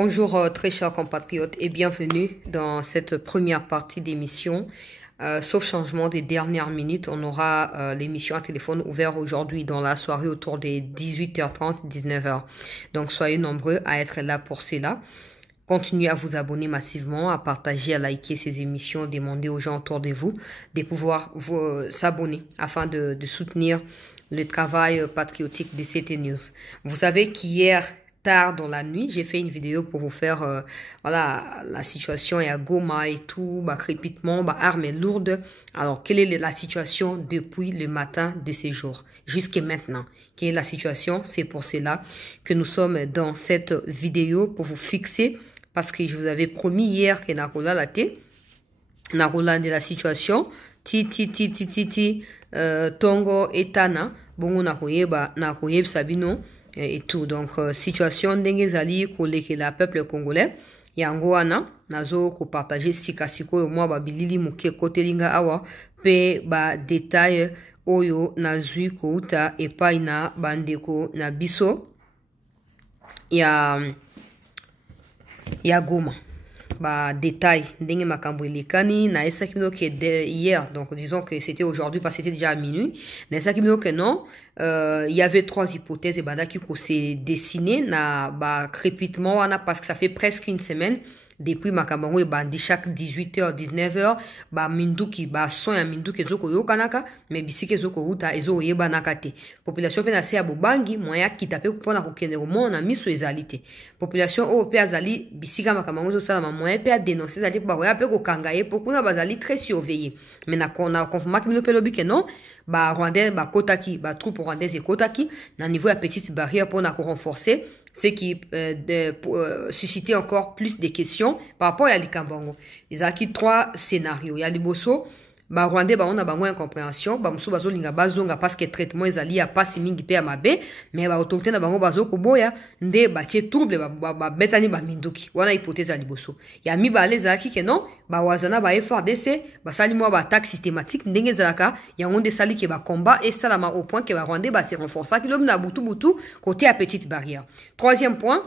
Bonjour très chers compatriotes et bienvenue dans cette première partie d'émission. Sauf changement des dernières minutes, on aura l'émission à téléphone ouverte aujourd'hui dans la soirée autour des 18h30, 19h. Donc soyez nombreux à être là pour cela. Continuez à vous abonner massivement, à partager, à liker ces émissions, demander aux gens autour de vous de pouvoir s'abonner afin de soutenir le travail patriotique de CT News. Vous savez qu'hier, tard dans la nuit, j'ai fait une vidéo pour vous faire, voilà, la situation est à Goma et tout, crépitement, armes lourdes. Alors, quelle est la situation depuis le matin de ces jours jusqu'à maintenant? Quelle est la situation? C'est pour cela que nous sommes dans cette vidéo pour vous fixer, parce que je vous avais promis hier que Nakola laté, Nakola de la situation, Tongo et Tana, bongo Nakoyeb Sabino, et tout. Donc, situation d'Engezali, que la peuple congolais, Yangoana, nazo ko partager sikasiko moi bilili muke kote linga awa, pe détail oyo nazui ko uta epai na bandeko na biso, ya Goma. Détail ndenge makambo elekani na esa kimino que hier, donc disons que c'était aujourd'hui parce que c'était déjà à minuit, na esa kimino que non, il y avait trois hypothèses et qui s'est dessiné na crépitement parce que ça fait presque une semaine depuis makambango bandi chaque 18h 19h minduki son ya minduki ezoko yokanaka mais bisike ezoko uta ezo yeba nakate population pe na se ya bobangi moya kitape pona kokende komona miso ezalite population o pe azali bisika makambango zo sala moya pe a dénoncer ezali ba ya pe ko kangaye pokuna bazali très surveillé mais na confirma ki mino pe lobi que non Rwandais kotaki troupe rwandaise et kotaki na niveau ya petite barrière pour na renforcer ce qui suscitait encore plus de questions par rapport à Likambango. Ils ont acquis trois scénarios. Il y a les bosso, Rwandais on a moins incompréhension, musu bazolinga bazonga parce que traitement ezali a pas mingi pe mabe, mais autorité na bango bazoko boya nde batie trouble betani minduki. Wana hypothèse ali bosso. Ya mi baleza ki que non, wazana FRDC, sali mo attaque systématique ndenge zalaka, ya onde sali ke combat et salama au point que Rwandais se renforcer ki na butu côté à petite barrière. Troisième point,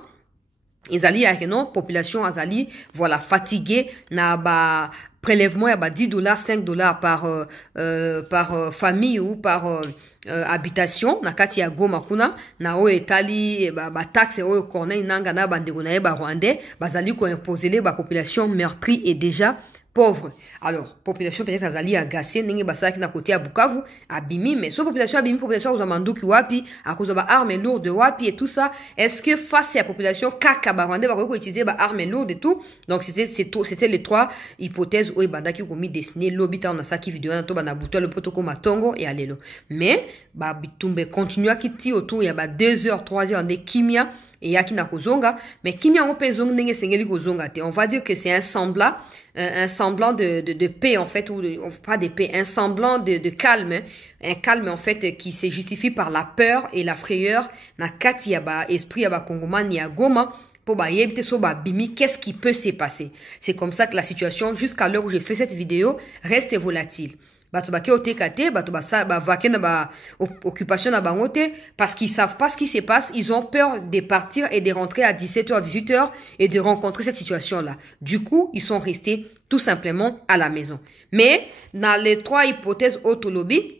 ezali ya que non, population azali voilà fatiguée na prélèvement ya $10, $5 par famille ou par habitation na kati ya Goma kuna na o etali taxe o corneille nanga na bandeko na Rwandais bazali ko imposer les population meurtrie et déjà pauvre. Alors, population peut-être azali agacée, ninge basaki na côté à Bukavu, abimi, mais so population abimi, population aux amanduki wapi, à cause de armes lourdes wapi et tout ça. Est-ce que face à la population kaka barwandais va utiliser armes lourdes et tout? Donc c'était les trois hypothèses où bandaki komi dessiné l'obita on a ça qui vidéo na to bana buto le protocole matongo et alelo. Mais bitumbe continue à quitter autour il y a 2 heures 3 heures de kimia et yaki na kozonga, mais kimia on peut zonga nenge sengeli kozonga te. On va dire que c'est un semblant de paix en fait, ou pas de paix, un semblant de calme, un calme en fait qui se justifie par la peur et la frayeur na kati ya esprit ya Kongomani ya Goma pour yebite so bimi, qu'est-ce qui peut se passer. C'est comme ça que la situation jusqu'à l'heure où j'ai fait cette vidéo reste volatile. Bato bake otekate, bato vake na occupation na bangote parce qu'ils savent pas ce qui se passe, ils ont peur de partir et de rentrer à 17h 18h et de rencontrer cette situation là. Du coup, ils sont restés tout simplement à la maison. Mais dans les trois hypothèses autolobby,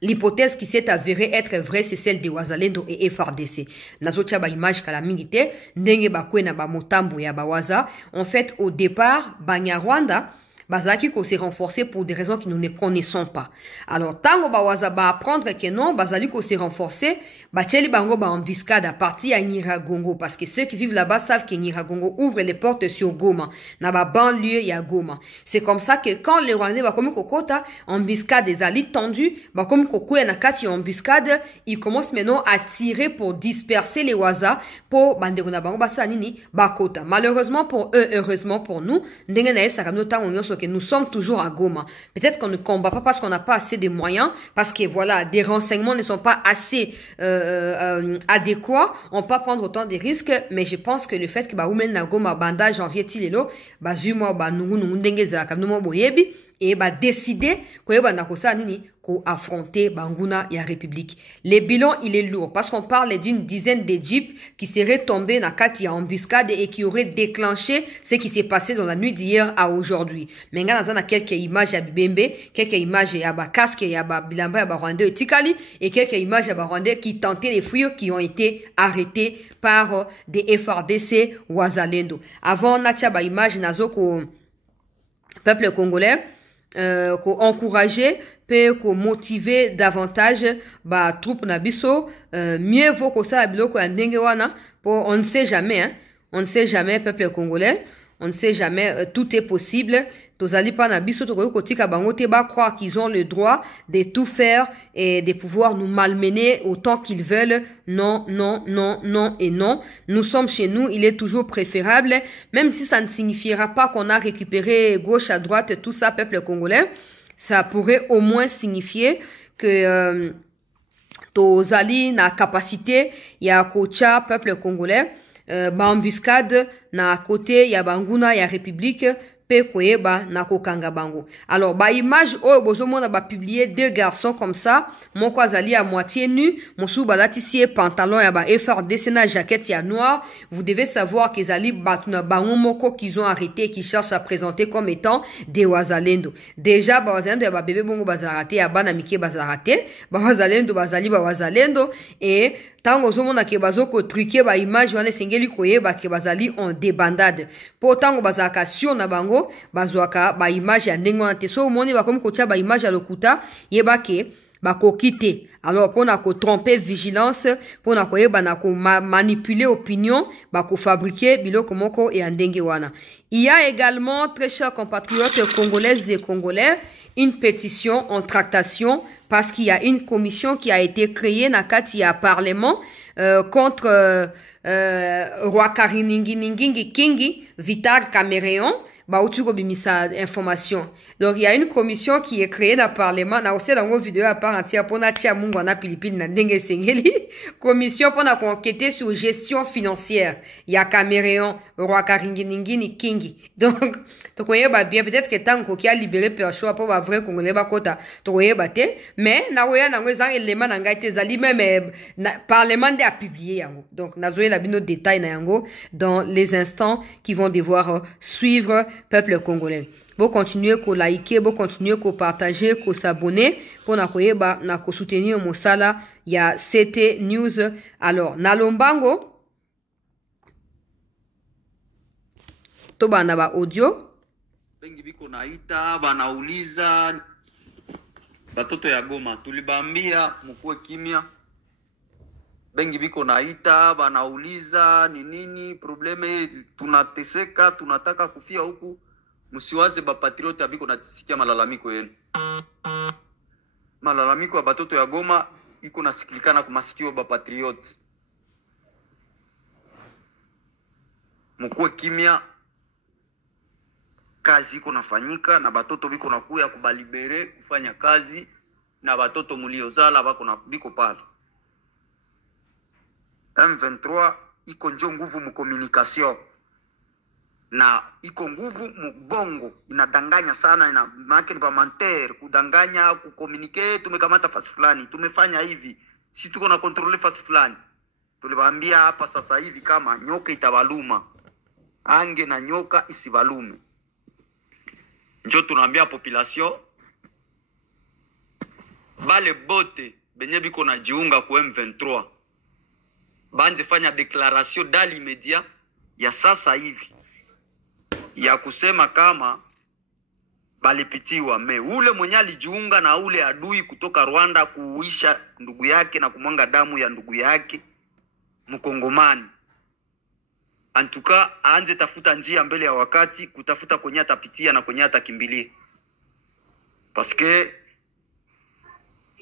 l'hypothèse qui s'est avérée être vraie, c'est celle de Wazalendo et FRDC. Nazotia image kala mingite, ndenge bakwe na motambo ya waza. En fait, au départ, Banyarwanda bazaki ko s'est renforcé pour des raisons que nous ne connaissons pas. Alors, tango bawaza apprendre que non, bazali ko s'est renforcé, bacheli bango embuscade à partir à Nyiragongo, parce que ceux qui vivent là-bas savent que Nyiragongo ouvre les portes sur Goma, na banlieue ya Goma. C'est comme ça que quand les Rwandais comme kokota, embuscade des alliés tendus, comme kokuya na kati embuscade, ils commencent maintenant à tirer pour disperser les waza, pour bandeko na bango basanini, bakota. Malheureusement pour eux, heureusement pour nous, ndenge na esa kamno tango nyonso que nous sommes toujours à Goma. Peut-être qu'on ne combat pas parce qu'on n'a pas assez de moyens, parce que voilà, des renseignements ne sont pas assez adéquats. On peut pas prendre autant de risques, mais je pense que le fait que Goma banda janvier tilelo, zuma nungu ndenge za kamno boyebi, et ba décider ko ba na ko sa nini ko affronter banguna ya république. Le bilan il est lourd parce qu'on parle d'une dizaine de jeeps qui seraient tombés na kati ya embuscade et qui auraient déclenché ce qui s'est passé dans la nuit d'hier à aujourd'hui. Mais ngana na quelques images ya Bibembe, quelques images ya ba casque ya ba bilamba ya ba Rwandais etikali et quelques images ya ba Rwandais qui tentaient de fuir qui ont été arrêtés par des FRDC Wazalendo. Avant nacha ba image nazo ko peuple congolais ko encourager pe ko motiver davantage ba troupe na biso mieux vaut ko ça biloko ya ndenge wana pour on ne sait jamais hein on ne sait jamais peuple congolais on ne sait jamais tout est possible tozali pa na biso to ko tika bango te ba croire qu'ils ont le droit de tout faire et de pouvoir nous malmener autant qu'ils veulent. Non, non, non, non et non. Nous sommes chez nous, il est toujours préférable, même si ça ne signifiera pas qu'on a récupéré gauche à droite tout ça, peuple congolais, ça pourrait au moins signifier que tozali na capacité ya kocha peuple congolais ba embuscade na côté ya banguna ya république pe koyeba na kokanga bango. Alors ba image oyo bozomona ba publier deux garçons comme ça, moko azali à moitié nu, mosu balati pantalon ya ba FRDC na jaquette ya noir. Vous devez savoir qu'ils ali batna bango moko qu'ils ont arrêté qui cherchent à présenter comme étant des Wazalendo. Déjà ba Wazalendo ya ba bébé bongo bazarate ya bana mike bazarate, ba Wazalendo bazali ba Wazalendo et tango zomona ke bazoko truquer ba image wana sengeli koyeba ke bazali en débandade. Po tango bazaka sur na bango bazwaka ba image ya ndenge wana te. So omoni bakomi kotia ba image ya lokuta yeba ke bako kite. Alors pour na ko tromper vigilance, pour na koyeba na ko manipuler opinion, bako fabriquer biloko moko et ndenge wana. Il y a également, très chers compatriotes congolaises et congolais, une pétition en tractation parce qu'il y a une commission qui a été créée na kati ya parlement contre Roi Kariningi Kingi Vital Cameréon ba utuko bimisa information. Donc il y a une commission qui est créée dans le parlement na aussi dans une vidéo à part entière pour na tia mungu na Philippines na ndenge sengeli commission pour na enquêter sur gestion financière. Il y a Cameréon Roi Karingi Kingi. Donc to koyeba bien peut-être que tant ko ki a libéré perso pour ba vrai congolais ba kota to koyeba te mais na oya na ngeza élément na ngaite zali même parlement de a publié yango. Donc na zoé la bino détail na yango dans les instants qui vont devoir suivre peuple congolais. Bon continuer ko liker, bon continuer ko partager, ko s'abonner pour na koyeba na ko soutenir mosala ya CT News. Alors na lombango to bana ba audio bengi biko naita banauliza batoto ya Goma tulibambia mkuwe kimya. Bengi biko naita banauliza ni nini probleme, tunateseka tunataka kufia huku. Msiwaze ba patriota biko natisikia malalamiko yenu. Malalamiko ya batoto ya Goma iko nasikilikana kwa masikio ba patriota. Mkuwe kimya, kazi iko nafanyika na batoto biko nakuya kubalibere kufanya kazi na batoto muliozala biko pale. M23 iko njo nguvu mu communication na iko nguvu mu bongo, inadanganya sana, ina make ni ba menteur kudanganya ku communiquer. Tumekamata fasi fulani, tumefanya hivi, sisi tuko na control fasi fulani. Tuliwaambia hapa sasa hivi kama nyoka itabaluma ange na nyoka isibalume. Njo tunaambia population bale bote benye biko na jiunga ku M23 banje fanya declaration dans l'immédiat ya sasa hivi ya kusema kama balipitiwa me ule mwenye alijiunga na ule adui kutoka Rwanda kuuisha ndugu yake na kumwanga damu ya ndugu yake mkongomani. Antuka aanze tafuta njia mbele ya wakati kutafuta kwenye atapitia na kwenye atakimbilia. Parce que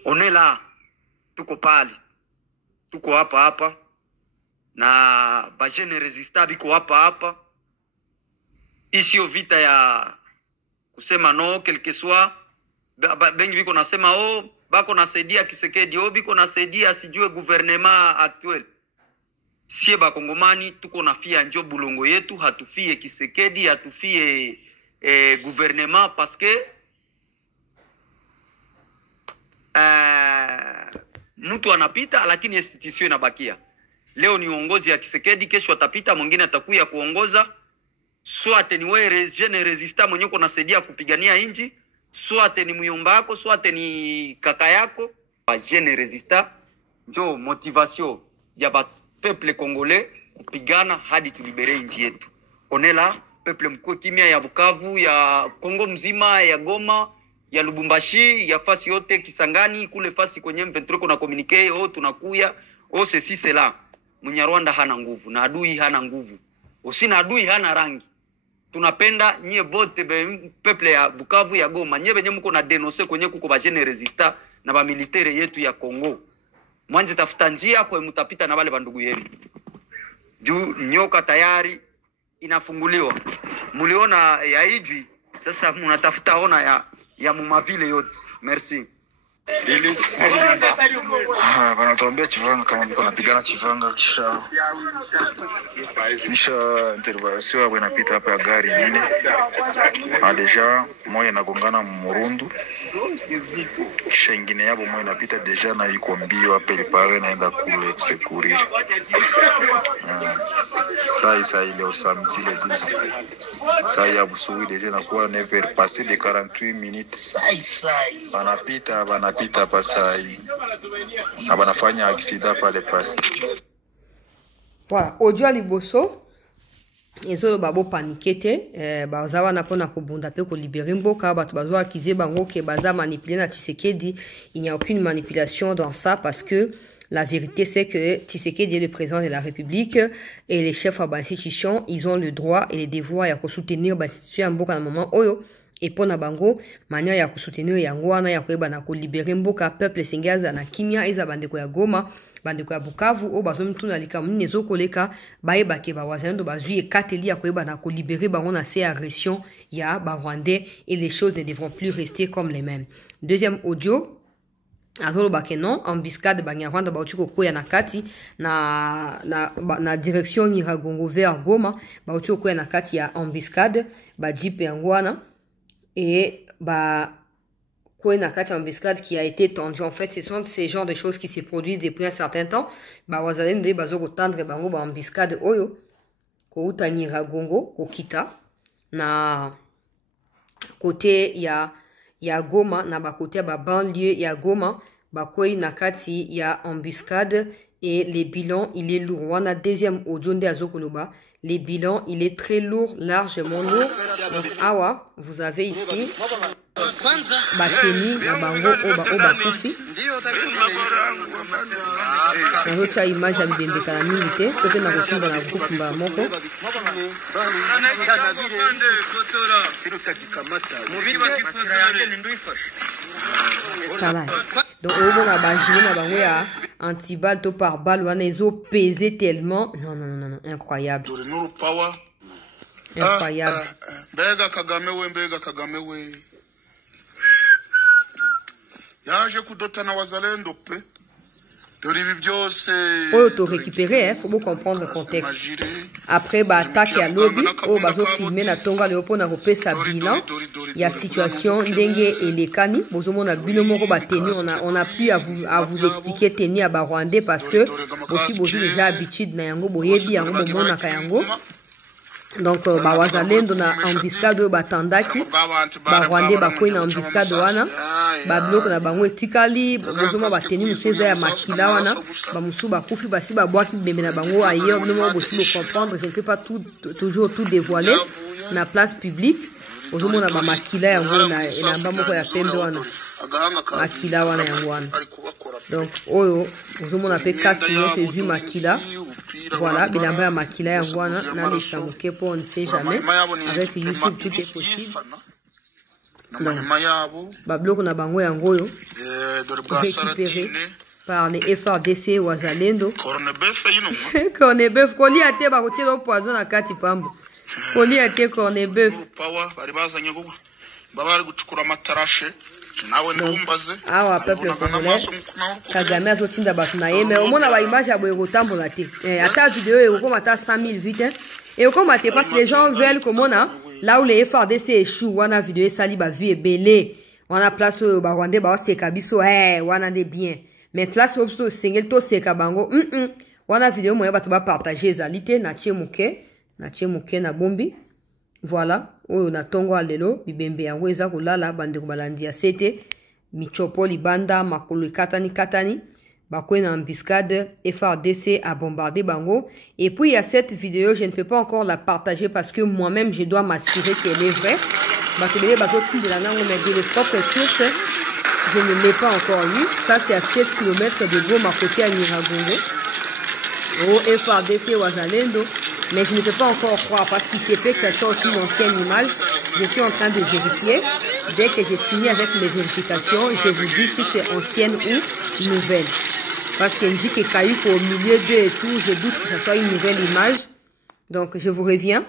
on est là, tuko pale, tuko hapa na ba jeune resista biko hapa. Isio vita ya kusema no quelque soit bengi biko nasema bako nasaidia Kisekedi, biko nasaidia sijue gouvernement actuel. Sie bakongomani tuko nafia njo bulongo yetu, hatufie Kisekedi, hatufie gouvernement parce que mtu anapita lakini institution inabakia. Leo ni uongozi ya Tshisekedi, kesho atapita mwingine atakuja kuongoza. Swate ni wewe jeune resistant mwenye uko nasaidia kupigania inji, swate ni muyomba yako, swate ni kaka yako. Ba jeune resistant njo motivation ya ba peuple congolais kupigana hadi tulibere inji yetu. Onela peuple mkuu kimya ya Bukavu, ya Kongo mzima, ya Goma, ya Lubumbashi, ya fasi yote Kisangani, kule fasi kwenye M23 kuna communique, tunakuya, ceci cela. Munyarwanda hana nguvu, na adui hana nguvu. Usina adui hana rangi. Tunapenda nye bote peuple ya Bukavu, ya Goma, nye benye mko na denoncer kwenye kuko ba jeune resistant na ba militaire yetu ya Kongo. Mwanje tafuta njia kwa mutapita na wale bandugu yenu. Juu nyoka tayari inafunguliwa. Muliona ya Ijwi, sasa munatafuta ona ya mumavile yote. Merci. Wanatuambia Chivanga kama mko napigana Chivanga kisha intervention hapo inapita hapa ya gari nne. Deja moja inagongana Murundu. Kisha ingine yabo moja inapita deja na iko mbio hapa ilipare naenda kule kusekuriri. Ça il est au samedi le 12. Ça y a busui deja na kuwa never passé de 48 minutes. Banapita pasai. Abanafanya accident pale pale. Voilà, audio à liboso. Ezolo babo paniquete, bazawa na pona kubunda pe ko libérer mboka, batu bazwa akize bango ke baza manipuler na Tshisekedi. Il n'y a aucune manipulation dans ça parce que la vérité c'est que Tshisekedi est le président de la République et les chefs de l'institution, ils ont le droit et le devoir ya ko soutenir l'institution mboka na moment oyo. Et pour Nabango, manière ya soutenir yango wana ya koyeba na ko libérer mboka peuple sengaza na kimia eza bandeko ya Goma, bandeko ya Bukavu o bazo mtu na likamu nezo koleka baeba ke ba wazendo bazui e kateli ya koyeba na ko libérer bango na ces agressions ya ba Rwandais et les choses ne devront plus rester comme les mêmes. Deuxième audio azolo bakeno embuscade banyarwanda bauchiko koya na kati na direction Nyiragongo vers Goma bauchiko koya na kati ya embuscade ba jeep yangwana. Et bah quoi na kati embuscade qui a été tendue. En fait, ce sont ces genres de choses qui se produisent depuis un certain temps. Bah wazalendo de bazo tendre bango ba embuscade oyo ko uta Nyiragongo ko kita na côté ya Goma na ba côté ba banlieue ya Goma ba koi na kati ya embuscade et les bilans il est lourd. On a deuxième audio de azokoloba. Les bilans, il est très lourd, largement lourd. Donc, awa, vous avez ici Bateni, la bango, oba kufi. On a une image à Mbembe Kalamilité. Peut-être na routine dans la groupe mba moko. Donc, on a bagé na bango ya anti-balle to par balle, on a les pesé tellement. Non, incroyable. Incroyable. Mbega Kagame we. Yaje kudota na wazalendo pe. Auto récupéré, faut beaucoup comprendre le contexte. Après, bah, attaque à lobby, oh, bazo filmer na tonga leopo na repé sa bilan. Il y a situation dengue et les cani. Bozo mon a binomoro ba tenu, on a pu à vous expliquer tenu à Rwandais parce que aussi bozo déjà habitude na yango boyebi yango bomo na kayango. Donc ba wazalendo na embuscade ba tandaki ba Rwandais ba koi na embuscade wana ba bloc na bango etikali bozoma ba tenu museza ya makila wana ba musu ba kufi ba si ba boaki bembe na bango ailleurs nous aussi comprendre, je ne peux pas toujours tout dévoiler na place publique bozoma na ba makila yango na elamba moko ya pembe wana makila wana yango wana. Donc oyo bozoma na pe casque no fait vu makila. Voilà, bilamba ya makila ya ngwana na lesamuke po on ne sait jamais. Avec YouTube tout est possible. Donc, babloko na bango ya ngoyo récupéré par les FARDC wazalendo. Cornebeuf koli ate ba kotie lo poison na kati pambo. Koli ate cornebeuf. Baba guchukura matarashe. Awa peuple congolais Kagame azotinda batu na ye mais omona ba image ya boye kotambola te ata vidéo ekoma ata 100 000 vite et ekoma te parce que les gens veulent komona là où les FARDC échouent wana vidéo esali ba vie ebele wana place ba Rwandais ba seka biso wana de bien mais place obsto sengel to seka bango wana vidéo moya bato ba partager ezalité na tie moke na bombi voilà oyo na tongo alelo bibembe yango eza kolala bande ko balandi ya sete michopo libanda makolo katani bakwe na embuscade FARDC a bombardé bango et puis il y a cette vidéo je ne peux pas encore la partager parce que moi-même je dois m'assurer qu'elle est vraie mais de mes propres sources je ne l'ai pas encore lu ça c'est à 7 km de Goma côté à Nyiragongo au FARDC Wazalendo mais je ne peux pas encore croire parce qu'il se peut que ça soit aussi une ancienne image. Je suis en train de vérifier. Dès que j'ai fini avec mes vérifications, je vous dis si c'est ancienne ou nouvelle. Parce qu'elle dit que Caillou au milieu d'eux et tout, je doute que ce soit une nouvelle image. Donc je vous reviens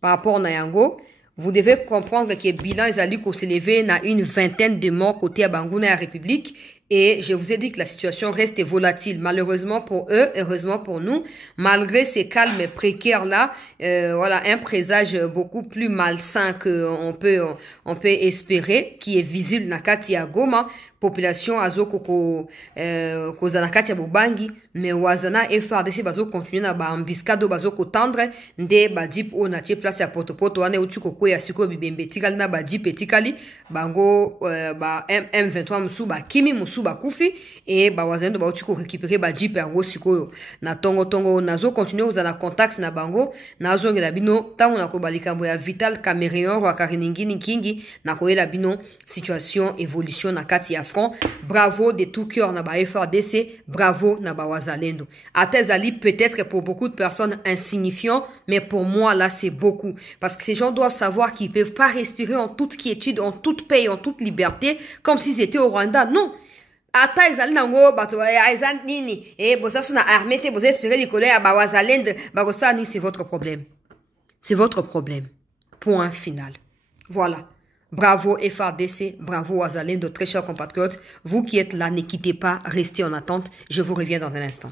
par rapport à Nayango. Vous devez comprendre que le bilan est allé s'élever à une vingtaine de morts côté à Bangouna et à la République. Et je vous ai dit que la situation reste volatile. Malheureusement pour eux, heureusement pour nous, malgré ces calmes précaires-là, voilà, un présage beaucoup plus malsain qu'on peut espérer, qui est visible na kati ya Goma. Population azo kozana kati ya Bobangi, mais wazana FARDC bazo continuer na ba embuscade bazo kotendre nde ba jeep o na tie place ya potopoto wane uti koko ya siko bibembe tikali na ba jeep etikali bango ba M23 musu ba kimi musu ba kufi et ba wazendo ba uti ko récupérer ba jeep yango siko na tongo nazo continuer uzana contact na bango nazo ngela bino tango na ko balikambo ya Vital Cameroun wa kariningini kingi na ko ela bino situation évolution na kati ya front. Bravo de tout cœur na ba FARDC, bravo na ba Wazalendo. Atezali peut-être pour beaucoup de personnes insignifiant, mais pour moi là c'est beaucoup. Parce que ces gens doivent savoir qu'ils peuvent pas respirer en toute quiétude, en toute paix, en toute liberté, comme s'ils étaient au Rwanda. Non. Ata ezali nango bato ezan nini boza sona armée te boza espérer likolo ya ba Wazalendo bakosa ni c'est votre problème. C'est votre problème. Point final. Voilà. Bravo FARDC, bravo Wazalendo, très chers compatriotes. Vous qui êtes là, ne quittez pas, restez en attente. Je vous reviens dans un instant.